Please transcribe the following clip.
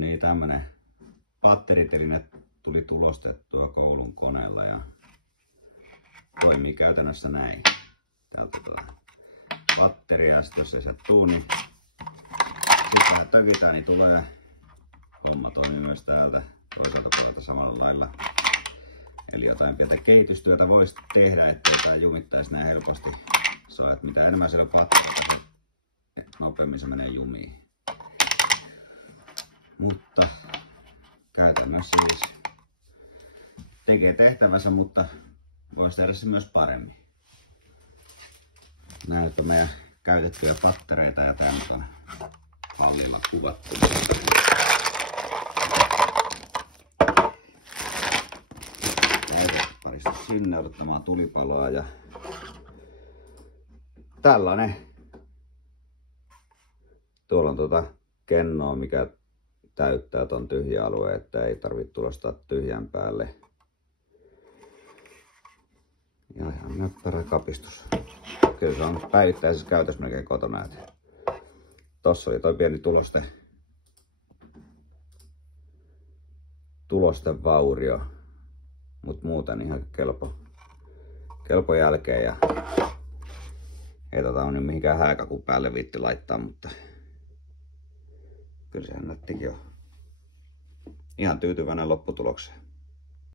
niin, tämmönen patteriteline tuli tulostettua koulun koneella ja toimii käytännössä näin. Täältä patteria, ja sit jos ei se tuu, niin sitä tökitään, niin tulee. Homma toimii myös täältä toiselta puolelta samalla lailla. Eli jotain pientä kehitystyötä voisi tehdä, ettei jotain jumittaisi näin helposti. Saa, että mitä enemmän siellä on patteria, nopeammin se menee jumiin. Mutta käytännössä siis tekee tehtävänsä, mutta voisi tehdä se myös paremmin. Näitä on meidän käytettyjä pattereita ja täällä on mallilla kuvattu. Parista sinne odottamaan tulipaloa ja tällainen. Tuolla on kennoa, mikä täyttää ton tyhjän alueen, että ei tarvitse tulostaa tyhjän päälle. Ja ihan näppärä kapistus. Kyllä se on päivittäisessä käytössä melkein kotona. Tossa oli toi pieni tulostevaurio, mutta muuten ihan kelpo jälkeen ja ei niin mihinkään hääkakun päälle viitti laittaa, mutta kyllä sehän näyttikin jo ihan tyytyväinen lopputulokseen.